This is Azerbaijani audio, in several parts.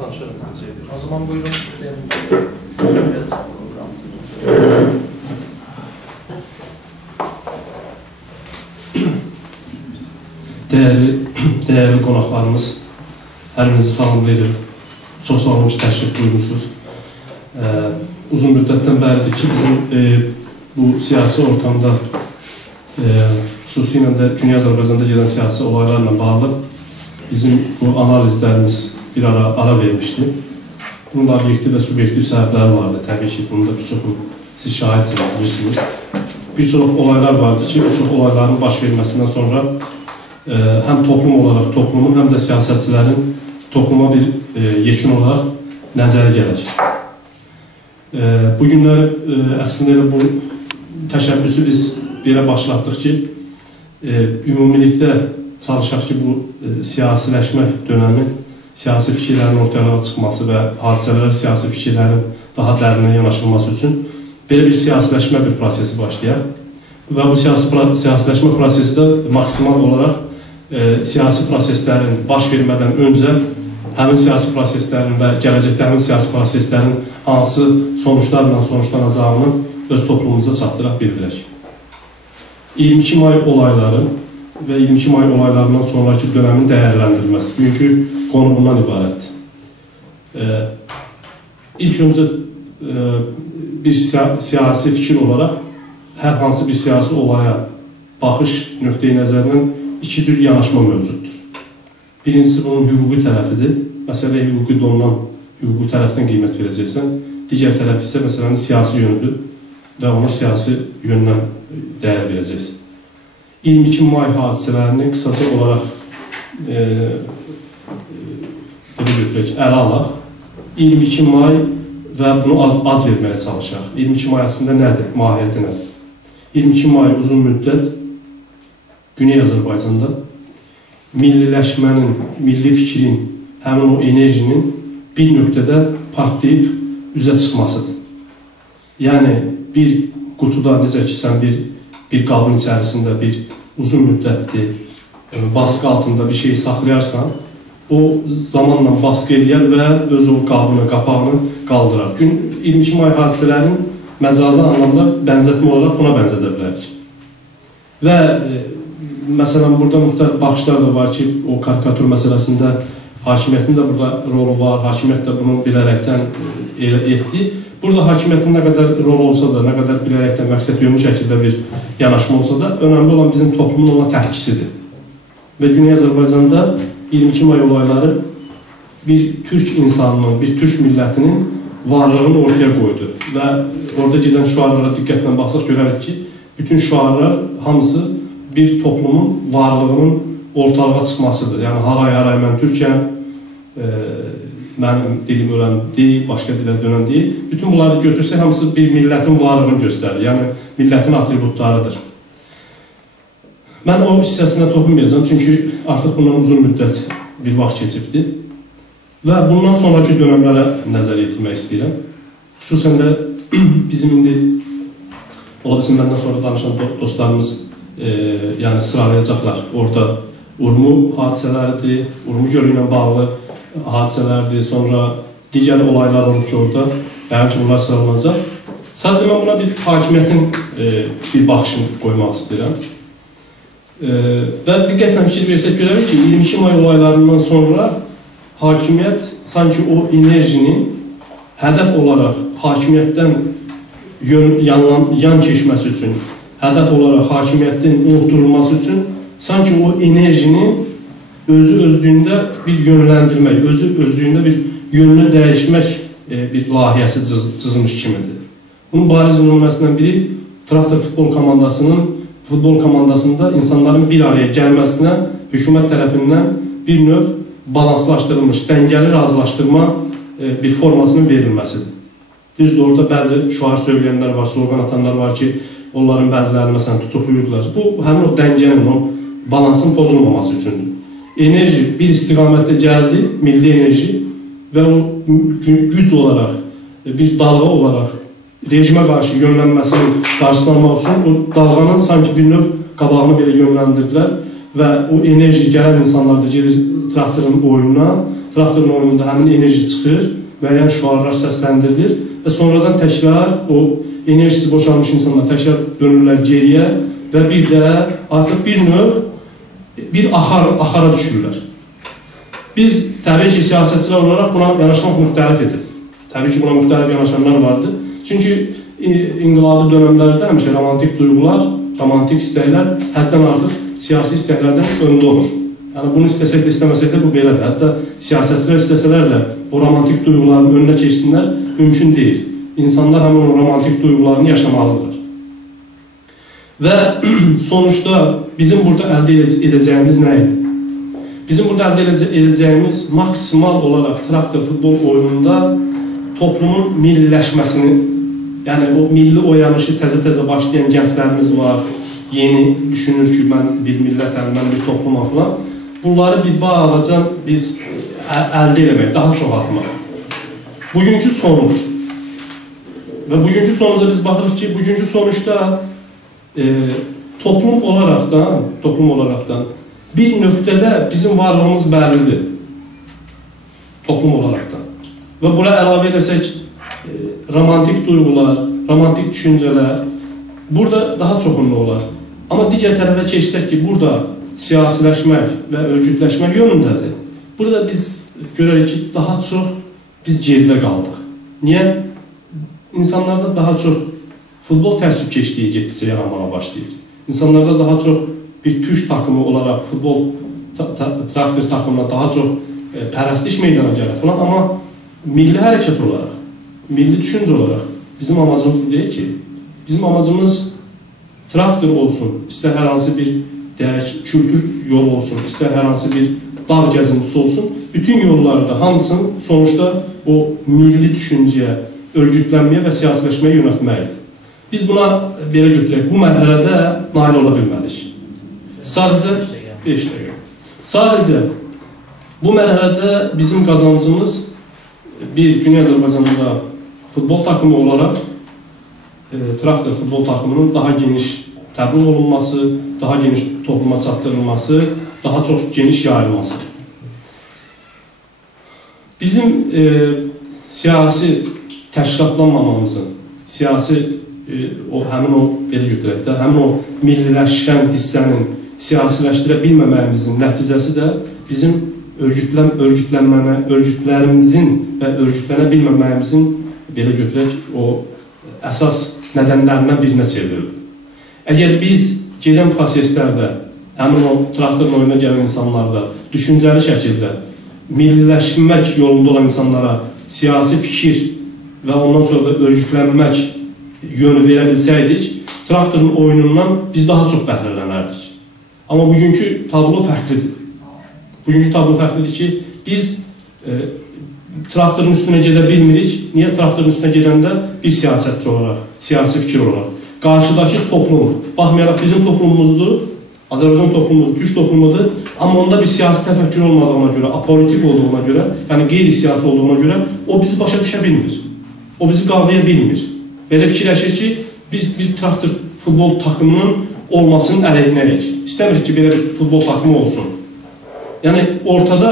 danışa biləcəkdir. O zaman buyurun. Değerli qonaqlarımız, hərinizi salamlayırıq. Çox sağ olun ki, təşrif buyurmuşsunuz. Uzun müddətdən bəridir ki, bu siyasi ortamda, xüsusilə də Dünya Azərbaycanda gedən siyasi olaylarla bağlı bizim bu analizlərimiz bir ara vermişdi. Bunun obyektiv və subyektiv səbəbləri vardı. Təbii ki, bunu da bir çoxu siz şahidsiniz, bilirsiniz. Bir çox olaylar vardı ki, bir çox olayların baş verməsindən sonra həm toplum olaraq toplumun, həm də siyasətçilərin topluma bir yekun olaraq nəzərə gələcək. Bu günlər əslində bu təşəbbüsü biz belə başlatdıq ki, ümumilikdə çalışaq ki, bu siyasiləşmə dönəmi, siyasi fikirlərin ortaya çıxması və hadisələrə siyasi fikirlərin daha dərinə yanaşılması üçün belə bir siyasiləşmə bir prosesi başlayaq. Və bu siyasiləşmə prosesi də maksimal olaraq siyasi proseslərin baş vermədən öncə həmin siyasi proseslərin və gələcəkdə həmin siyasi proseslərin hansı sonuçlarla sonuçlanacağını öz toplumumuza çatdıraq bildirək. 22 may olayları və 22 may olaylarından sonraki dönəmin dəyərləndirilməsi. Bugünkü konu bundan ibarətdir. İlk öncə bir siyasi fikir olaraq hər hansı bir siyasi olaya baxış nöqteyi nəzərindən iki cür yanaşma mövcuddur. Birincisi bunun hüquqi tərəfidir. Məsələ hüquqi donulan hüquqi tərəfdən qiymət verəcəksən. Digər tərəf isə məsələnin siyasi yönüdür və ona siyasi yöndən dəyər verəcəksən. 22 may hadisələrini qısaca olaraq ələ alaq. 22 may və bunu ad verməyə çalışaq. 22 may əslində nədir? Mahiyyəti nədir? 22 may uzun müddət Güney Azərbaycanda milliləşmənin, milli fikrin, həmin o enerjinin bir nöqtədə partlayıb üzə çıxmasıdır. Yəni, bir qutuda, necə ki, sən bir qabın içərisində bir uzun müddətli baskı altında bir şeyi saxlayarsan, o zamanla baskı eləyər və öz o qabını, qapağını qaldırar. 22 may hadisələrinin məcazi anlamda bənzətmə olaraq buna bənzədə bilərik. Və məsələn, burada müxtəlif baxışlar da var ki, o karikatur məsələsində hakimiyyətin də burada rolu var, hakimiyyət də bunu bilərəkdən etdi. Burada hakimiyyətin nə qədər rol olsa da, nə qədər bilərəkdən məqsəd yönlü şəkildə bir yanaşma olsa da, önəmli olan bizim toplumun ona təfkisidir. Və Güney Azərbaycanda 22 may olayları bir türk insanının, bir türk millətinin varlığını ortaya qoydu. Və orada gedən şüarlara diqqətlə baxsaq görərik ki, bütün şüarlar hamısı bir toplumun varlığının ortalığa çıxmasıdır. Yəni, haray mən Türkiyəm, mənim dilim ölən deyil, başqa dilə dönən deyil. Bütün bunları götürsək, hamısı bir millətin varlığını göstərir. Yəni, millətin atributlarıdır. Mən o hissəsinə toxunmayacağım, çünki artıq bundan uzun müddət bir vaxt keçibdir. Və bundan sonraki dönəmlərə nəzər yetirmək istəyirəm. Xüsusən də bizim indi, ola bilsin məndən sonra danışan dostlarımız yəni sıralayacaqlar. Orada Urmu hadisələridir, Urmu gölü ilə bağlı hadisələrdir, sonra digər olaylar olub ki, orada yəqin ki, bunlar sıralanacaq. Sadəcə mən buna bir hakimiyyətin bir baxışını qoymaq istəyirəm. Və diqqətlə fikir versək görərik ki, 22 may olaylarından sonra hakimiyyət sanki o enerjinin hədəf olaraq hakimiyyətdən yan keçməsi üçün, hədəf olaraq hakimiyyətin unutdurulması üçün sanki o enerjinin özü-özlüyündə bir yönləndirmək, özü-özlüyündə bir yönünü dəyişmək bir layihəsi cızılmış kimidir. Bunun bariz nümunəsindən biri Traktor futbol komandasında insanların bir araya gəlməsinə hökumət tərəfindən bir növ balanslaşdırılmış, dəngəli razılaşdırma bir formasının verilməsidir. Düzdür, orada bəzi şüar söyləyənlər var, slogan atanlar var ki, onların bəzilərini məsələn tutuqluyurdular. Bu, həmin o dəngənin, o balansın pozulmaması üçündür. Enerji bir istiqamətdə gəldi, milli enerji və o güc olaraq, bir dalğa olaraq rejimə qarşı yönlənməsinin qarşılanmaq üçün o dalğanın sanki bir növ qabağını belə yönləndirdilər və o enerji gələn insanlar da gelir traktorun oyununa, traktorun oyununda həmin enerji çıxır, müəyyən şüarlar səsləndirilir və sonradan təkrar o enerjisi boşalmış insanlar təkrar dönürlər geriyə və bir də artıq bir növ bir axara düşürlər. Biz təbii ki, siyasətçilər olaraq buna yanaşmaq müxtəlif edir. Təbii ki, buna müxtəlif yanaşanlar vardır. Çünki inqilabi dönəmlərdə həmişə romantik duyğular, romantik istəklər həddən artıq siyasi istəklərdən öndə olur. Yəni, bunu istəsək də, istəməsək də bu belədir. Hətta siyasətçilər istəsələr də o romantik duyğuların önünə keçsinlər, mümkün deyil. İnsanlar həmin o romantik duyğularını yaşamalıdırlar. Və sonuçta bizim burada əldə edəcəyimiz nə idi? Bizim burada əldə edəcəyimiz maksimal olaraq traktor futbol oyununda toplumun milliləşməsini, yəni o milli oyanışı təzə-təzə başlayan gənclərimiz var, yeni düşünür ki, mən bir millətəm, mən bir toplumam falan. Bunları bir bağlacan biz əldə eləmək, daha çox atmaq. Bugünkü sonuç və bugünkü sonuca biz baxırıq ki, bugünkü sonuçda toplum olaraqdan bir nöqtədə bizim varlığımız bəllidir. Toplum olaraqdan. Və buna əlavə edəsək, romantik duyğular, romantik düşüncələr burada daha çoxunlu olar. Amma digər tərəfə keçsək ki, burada siyasiləşmək və örgütləşmək yönündədir. Burada biz görərik ki, daha çox biz geridə qaldıq. Niyə? İnsanlarda daha çox futbol təəssübkeşliyi getdikcə yaranmağa başlayır. İnsanlarda daha çox bir türk takımı olaraq futbol traktor takımına daha çox pərəstiş meydana gəlir falan, amma milli hərəkət olaraq, milli düşüncə olaraq bizim amacımız deyil ki, bizim amacımız traktor olsun, istər hər hansı bir kültür yolu olsun, istər hər hansı bir dağ gəzintisi olsun, bütün yollarda hamısını sonuçta o milli düşüncəyə, örgütlənməyə və siyasiləşməyə yönəltməkdir. Biz buna belə götürək, bu mərhələdə nail ola bilmədik. Sadəcə bu mərhələdə bizim qazancımız bir Güney Azərbaycanda futbol takımı olaraq traktor futbol takımının daha geniş təbliğ olunması, daha geniş topluma çatdırılması, daha çox geniş yayılması. Bizim siyasi təşkilatlanmamamızın, həmin o belə götürək də, həmin o milliləşən hissənin siyasiləşdirə bilməməyimizin nəticəsi də bizim örgütlərimizin və örgütlənə bilməməyimizin belə götürək o əsas nədənlərindən birinə çevrildi. Əgər biz gedən proseslərdə həmin o traktorun oyuna gələn insanlarda düşüncəli şəkildə milliləşmək yolunda olan insanlara siyasi fikir və ondan sonra da örgütlənmək yönü verə bilsəydik, traktorun oyunundan biz daha çox bəhrələnərdik. Amma bugünkü tablo fərqlidir. Bugünkü tablo fərqlidir ki, biz traktorun üstünə gedə bilmirik. Niyə? Traktorun üstünə gedəndə bir siyasətçi olaraq, siyasi fikir olaraq. Qarşıdakı toplum, baxmayaraq bizim toplumumuzdur, Azərbaycan toplumudur, türk toplumudur, amma onda bir siyasi təfəkkür olmadığına görə, apolitik olduğuna görə, yəni qeyri-siyasi olduğuna görə o bizi başa düşə bilmir. O bizi qavraya bilmir. Belə fikirləşir ki, biz bir traktor futbol takımının olmasının əleyhinəyik. İstəmirik ki, belə bir futbol takımı olsun. Yəni, ortada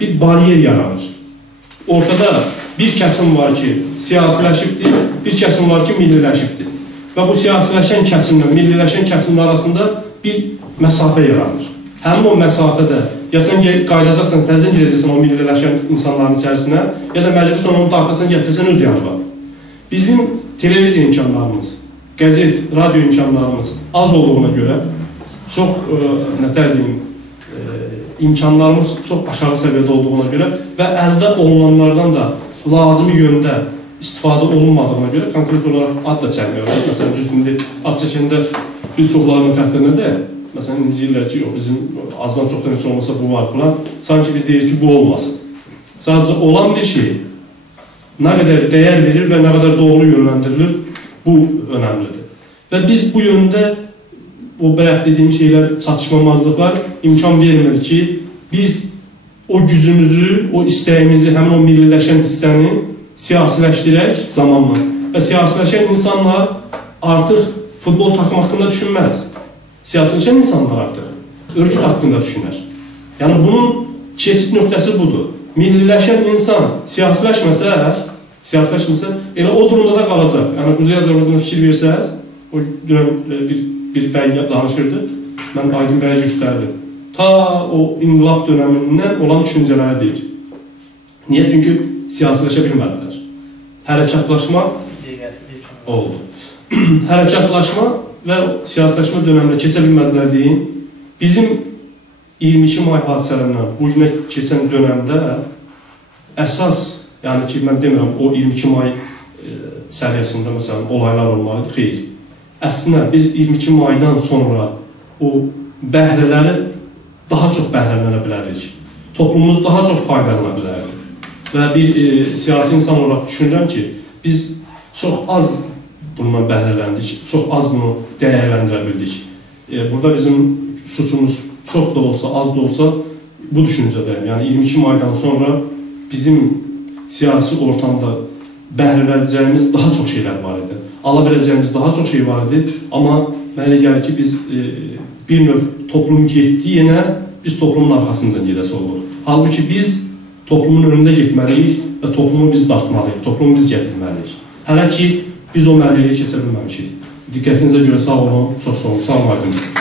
bir bariyer yaranır. Ortada bir kəsim var ki, siyasiləşibdir, bir kəsim var ki, milliləşibdir. Və bu siyasiləşən kəsimlə, milliləşən kəsimlə arasında bir məsafə yaranır. Həmin o məsafədə, ya sən qaydacaqsan, təzdən girəcəksən o milliləşən insanların içərisinə, ya da məcbur onun daxilsən, gətirsən öz yanı var. Bizim televiziya imkanlarımız, qəzet, radio imkanlarımız az olduğuna görə, çox, imkanlarımız çox aşağı səviyyədə olduğuna görə və əldə olunanlardan da lazımi yöndə istifadə olunmadığına görə konkret olaraq ad da çəkmiyor. Məsələn, düzdür, ad çəkəndə bir çoxlarının xətrinə də, məsələn, izləyirlər ki, bizim azdan çoxdan heç olmasa bu var falan, sanki biz deyir ki, bu olmasın. Sadəcə olan bir şey nə qədər dəyər verir və nə qədər doğru yönləndirilir, bu önəmlidir. Və biz bu yöndə o bayaq dediyim şeylər, çatışmamazlıqlar imkan vermir ki, biz o gücümüzü, o istəyimizi, həmin o milliləşən hissəni siyasiləşdirək zamanla. Və siyasiləşən insanlar artıq futbol takım haqqında düşünməz. Siyasiləşən insanlar artıq örgüt haqqında düşünər. Yəni, bunun keçid nöqtəsi budur. milliləşən insan siyasiləşməsə, elə o durumda da qalacaq. Yəni, Quzey Azərbaycan'a fikir versəz, o dünəm bir bəy danışırdı, mən Aydın bəyə göstərdim. Ta o inqilab dönəmindən olan düşüncələri deyir. Niyə? Çünki siyasiləşə bilmədilər. Hərəkatlaşma oldu. Hərəkatlaşma və siyasiləşmə dönəminə keçə bilmədilər deyin. Bizim 22 may hadisələrindən bu günə keçən dönəmdə əsas, yəni ki, mən demirəm, o 22 may səviyyəsində məsələn olaylar olmalıdır, xeyr. Əslində, biz 22 maydan sonra o bəhrələri daha çox bəhrələnə bilərik. Toplumumuz daha çox faydalana bilərdir. Və bir siyasi insan olaraq düşünürəm ki, biz çox az bundan bəhrələndik, çox az bunu dəyərləndirə bildik. Burada bizim suçumuz çox da olsa, az da olsa bu düşüncədəyim. Yəni 22 maydan sonra bizim siyasi ortamda bəhrələnəcəyimiz daha çox şeylər var idi. Ala biləcəyimiz daha çox şey var idi. Amma mənə gəlir ki, biz bir növ toplum getdi yenə, biz toplumun arxasınca gedəsi olduq. Halbuki biz toplumun önündə getməliyik və toplumu biz dartmalıyıq, toplumu biz gətirməliyik. Hələ ki, biz o mərhələyə keçə bilməmişik. Diqqətinizə görə sağ olun, çox sağ olun, sağ olun.